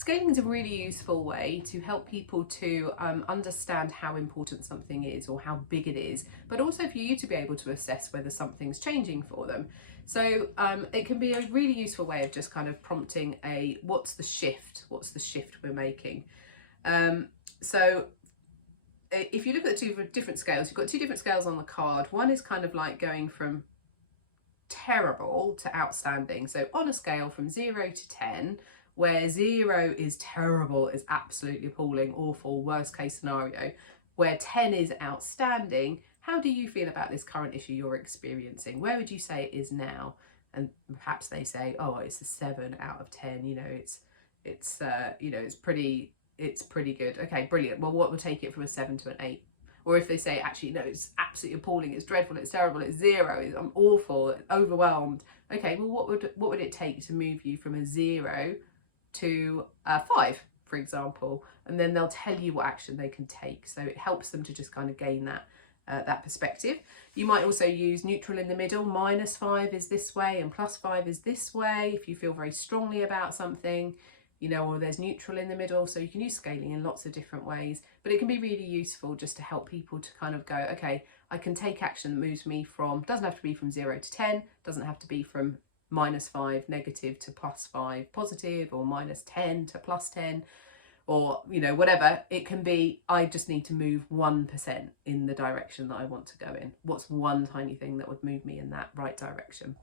Scaling is a really useful way to help people to understand how important something is or how big it is, but also for you to be able to assess whether something's changing for them. So it can be a really useful way of just kind of prompting what's the shift? What's the shift we're making? So if you look at the two different scales, you've got two different scales on the card. One is kind of like going from terrible to outstanding. So on a scale from 0 to 10, where 0 is terrible, is absolutely appalling, awful, worst case scenario, where 10 is outstanding, how do you feel about this current issue you're experiencing? Where would you say it is now? And perhaps they say, oh, it's a 7 out of 10. You know, it's pretty good. Okay, brilliant. Well, what would take it from a 7 to an 8? Or if they say, actually, no, it's absolutely appalling, it's dreadful, it's terrible, it's 0, I'm awful, overwhelmed. Okay, well, what would it take to move you from a 0 to a 5, for example? And then they'll tell you what action they can take. So it helps them to just kind of gain that perspective. You might also use neutral in the middle. -5 is this way and +5 is this way if you feel very strongly about something, you know, or there's neutral in the middle. So you can use scaling in lots of different ways, but it can be really useful just to help people to kind of go, okay, I can take action that moves me from, doesn't have to be from 0 to 10, doesn't have to be from -5 negative to +5 positive, or -10 to +10, or, you know, whatever. It can be, I just need to move 1% in the direction that I want to go in. What's one tiny thing that would move me in that right direction?